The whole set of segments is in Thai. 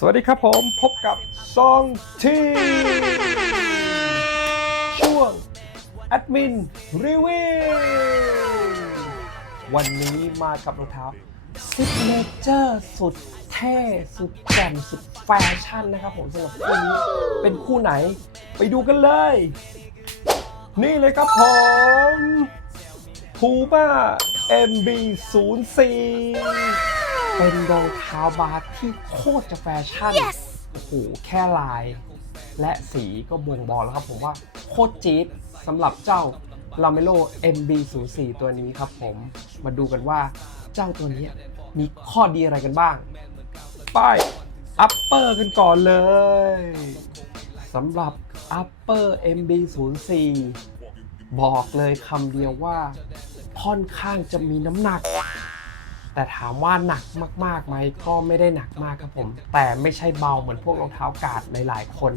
สวัสดีครับผมพบกับซองทีช่วงแอดมินรีวิววันนี้มากับรองเท้าซิกเนเจอร์สุดเท่ สุดแจ่มสุดแฟชั่นนะครับผมสำหรับคู่นี้เป็นคู่ไหนไปดูกันเลย นี่เลยครับผม Puma MB04 เป็นรองเท้าบาสที่โคตรจะแฟชั่นโอ้โหแค่ลายและสีก็บ่งบอกแล้วครับผมว่าโคตรจี๊ดสำหรับเจ้า Lamelo MB04 ตัวนี้ครับผมมาดูกันว่าเจ้าตัวนี้มีข้อดีอะไรกันบ้าง ป้าย Upper กันก่อนเลยสำหรับ Upper MB04 บอกเลยคำเดียวว่าค่อนข้างจะมีน้ำหนัก แต่ถามว่าหนักมากๆไหมก็ไม่ได้หนักมากครับผม แต่ไม่ใช่เบาเหมือนพวกรองเท้ากาดหลายๆคน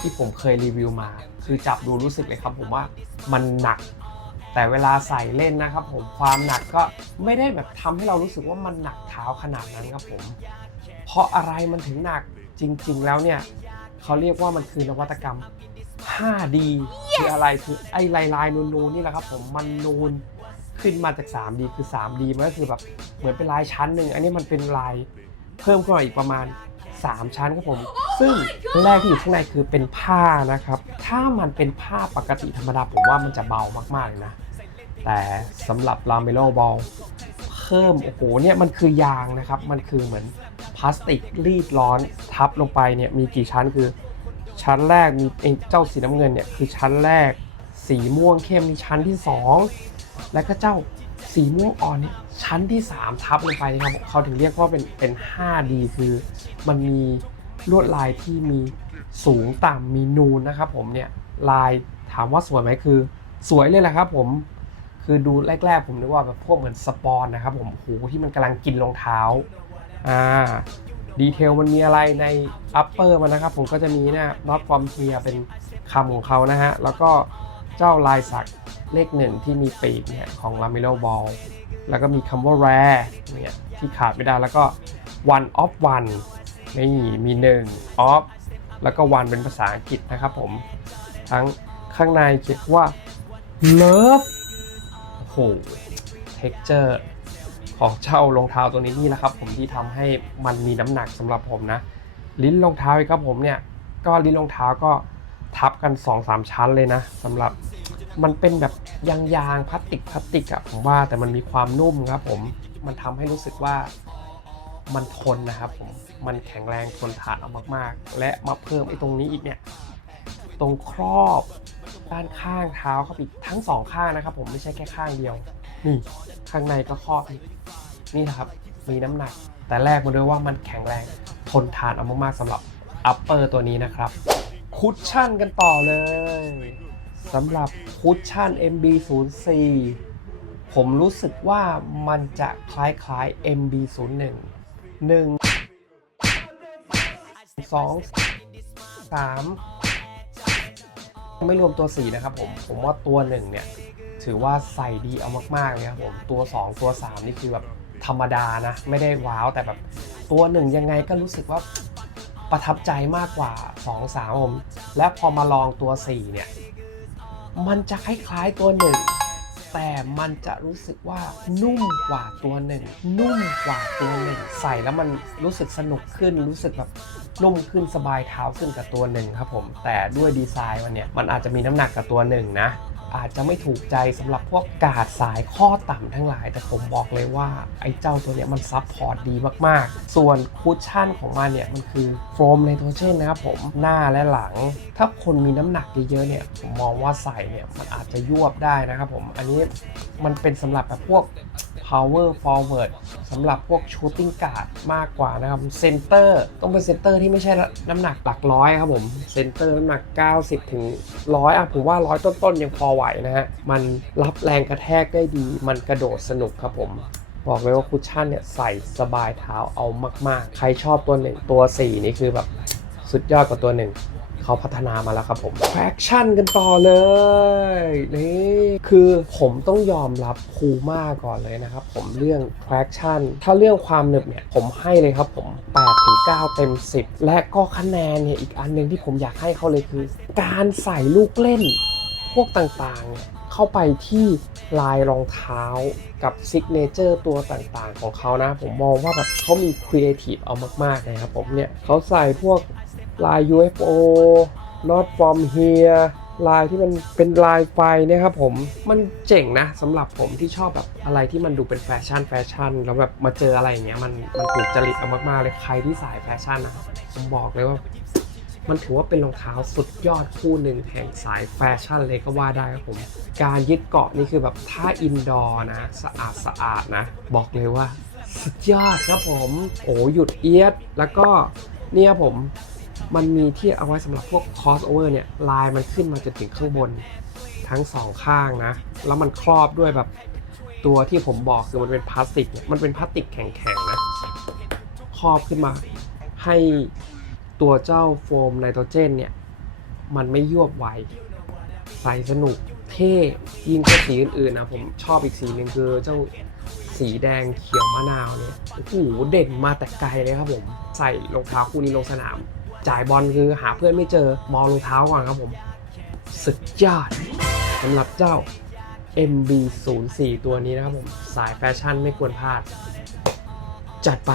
ที่ผมเคยรีวิวมา คือจับดูรู้สึกเลยครับผมว่ามันหนัก แต่เวลาใส่เล่นนะครับผมความหนักก็ไม่ได้แบบทำให้เรารู้สึกว่ามันหนักเท้าขนาดนั้นครับผม เพราะอะไรมันถึงหนักจริง ๆ แล้วเนี่ยเขาเรียกว่ามันคือนวัตกรรม 5D คืออะไรคือไอ้ลายลายนูนๆนี่แหละครับผมมันนูน ขึ้นมาจาก 3D คือ 3D มันก็คือแบบเหมือนเป็นลายชั้นหนึ่งอันนี้มันเป็นลายเพิ่มขึ้นมาอีกประมาณ 3 ชั้นครับผม ซึ่งแรกที่อยู่ข้างในคือเป็นผ้านะครับ ถ้ามันเป็นผ้าปกติธรรมดาผมว่ามันจะเบามากๆเลยนะ แต่สำหรับ l a m e l o Ball เพิ่มโอ้โหเนี่ยมันคือยางนะครับ มันคือเหมือนพลาสติกรีดร้อนทับลงไปเนี่ยมีกี่ชั้นคือ ชั้นแรกมีเองเจ้าสีน้ำเงินเนี่ยคือชั้นแรก สีม่วงเข้มมีชั้นที่ 2 แล้วก็เจ้าสีม่วงอ่อนเนี่ยชั้นที่ 3 ทับลงไปนะครับเขาถึงเรียกว่าเป็นเป็น 5D คือมันมีลวดลายที่มีสูงต่ำมีนูนนะครับผมเนี่ยลายถามว่าสวยไหมคือ สวยเลยแหละครับผมคือดูแรกๆ ผมนึกว่าแบบพวกเหมือนสปอนนะครับผมโอ้โหที่มันกำลังกินรองเท้าอ่าดีเทลมันมีอะไรใน upper มันนะครับผมก็จะมีนะน็อตฟอมเทียเป็นคำของเขานะฮะ แล้วก็ เจ้าลายสักเลขหนึ่งที่มีปีกเนี่ยของ l a m e l o Ball แล้วก็มีคำว่า rare เนี่ยที่ขาดไม่ได้แล้วก็ one of one นี่มี1 of แล้วก็ one เป็นภาษาอังกฤษนะครับผม ทั้งข้างในเขียนว่า love โอ้โห texture ของเจ้ารองเท้าตัวนี้นี่แหละครับ ผมที่ทำให้มันมีน้ำหนักสำหรับผมนะ ลิ้นรองเท้าครับผมเนี่ยก็ลิ้นรองเท้าก็ ทับกัน2-3ชั้นเลยนะสำหรับมันเป็นแบบยางๆพลาสติกพลาสติกอะผมว่าแต่มันมีความนุ่มครับผมมันทำให้รู้สึกว่ามันทนนะครับผมมันแข็งแรงทนทานเอามากๆ และมาเพิ่มไอ้ตรงนี้อีกเนี่ยตรงครอบด้านข้างเท้าครับอีกทั้งสองข้างนะครับ ผมไม่ใช่แค่ข้างเดียวนี่ข้างในก็ครอบอีกนี่นะครับมีน้ำหนัก แต่แรกมาด้วยว่ามันแข็งแรงทนทานเอามากๆสำหรับ upper ตัวนี้นะครับ คุชชั่นกันต่อเลยสำหรับคุชชั่น MB04 ผมรู้สึกว่ามันจะคล้ายๆ MB01 1 2 3 ไม่รวมตัว 4 นะครับผม ผมว่าตัว 1 เนี่ย ถือว่าใส่ดีเอามากๆเลยครับผม ตัว 2 ตัว 3 นี่คือแบบธรรมดานะ ไม่ได้ว้าวแต่แบบตัวหนึ่งยังไงก็รู้สึกว่า ประทับใจมากกว่า 2 3ผมและพอมาลองตัว 4 เนี่ย มันจะคล้ายๆตัวหนึ่งแต่มันจะรู้สึกว่านุ่มกว่าตัวหนึ่งนุ่มกว่าตัวหนึ่งใส่แล้วมันรู้สึกสนุกขึ้นรู้สึกแบบนุ่มขึ้นสบายเท้าขึ้นกับตัวหนึ่งครับผม แต่ด้วยดีไซน์มันเนี่ยมันอาจจะมีน้ำหนักกับตัวหนึ่งนะ อาจจะไม่ถูกใจสำหรับพวกกาดสายข้อต่ำทั้งหลาย แต่ผมบอกเลยว่าไอ้เจ้าตัวเนี้ยมันซับพอร์ตดีมากๆ ส่วนคุชชั่นของมันเนี่ยมันคือโฟมไนโตรเจนนะครับผมหน้าและหลัง ถ้าคนมีน้ำหนักเยอะๆเนี่ยผมมองว่าใส่เนี่ยมันอาจจะยวบได้นะครับผมอันนี้มันเป็นสำหรับแบบพวก power forward สำหรับพวก shooting guard มากกว่านะครับเซนเตอร์ต้องเป็นเซนเตอร์ที่ไม่ใช่น้ำหนักหลักร้อยครับผมเซนเตอร์น้ำหนัก 90 ถึง 100อะผมว่าร้อยต้นๆยังพอไหวนะฮะ มันรับแรงกระแทกได้ดี มันกระโดดสนุกครับผม บอกเลยว่าคุชชั่นเนี่ยใส่สบายเท้าเอามาก ๆ ใครชอบตัวหนึ่งตัว 4 นี่คือแบบสุดยอดกว่าตัวหนึ่งเขาพัฒนามาแล้วครับผมแฟคชั่นกันต่อเลยนี่คือผมต้องยอมรับคูมาก่อนเลยนะครับผมเรื่อง traction ถ้าเรื่องความหนึบเนี่ยผมให้เลยครับผม8ถึง9เต็ม 10 และก็คะแนนเนี่ยอีกอันหนึ่งที่ผมอยากให้เขาเลยคือ การใส่ลูกเล่น พวกต่างๆ เข้าไปที่ลายรองเท้ากับซิกเนเจอร์ตัวต่างๆ ของเขานะ ผมมองว่าแบบเขามีครีเอทีฟเอามากๆเลยครับผมเนี่ยเขาใส่พวกลาย UFO not from here ลายที่มันเป็นลายไฟนี่ยครับผมมันเจ๋งนะสำหรับผมที่ชอบแบบอะไรที่มันดูเป็นแฟชั่นแฟชั่นแล้วแบบมาเจออะไรอย่างเงี้ยมันมันถูกจริตเอามากๆเลยใครที่สายแฟชั่นนะครับผมบอกเลยว่า มันถือว่าเป็นรองเท้าสุดยอดคู่หนึ่งแห่งสายแฟชั่นเลยก็ว่าได้ครับผม การยึดเกาะนี่คือแบบถ้าอินดอร์นะ สะอาดสะอาดนะ บอกเลยว่า สุดยอดครับผม โอ้หยุดเอียด แล้วก็เนี่ยผมมันมีที่เอาไว้สำหรับพวก crossover เนี่ยลายมันขึ้นมาจนถึงข้างบนทั้งสองข้างนะ แล้วมันครอบด้วยแบบตัวที่ผมบอกคือมันเป็นพลาสติก มันเป็นพลาสติกแข็งๆนะ ครอบขึ้นมาให้ ตัวเจ้าโฟมไนโตรเจนเนี่ย มันไม่ยวบไว ใส่สนุกเท่ยิ่งกว่าสีอื่นๆนะผมชอบอีกสีหนึ่งคือเจ้าสีแดงเขียวมะนาวเนี่ยโอ้โหเด่นมาแต่ไกลเลยครับผม ใส่รองเท้าคู่นี้ลงสนาม จ่ายบอลคือหาเพื่อนไม่เจอมองรองเท้าก่อนครับผม สุดยอดสำหรับเจ้า MB04 ตัวนี้นะครับผม สายแฟชั่นไม่ควรพลาด จัดไป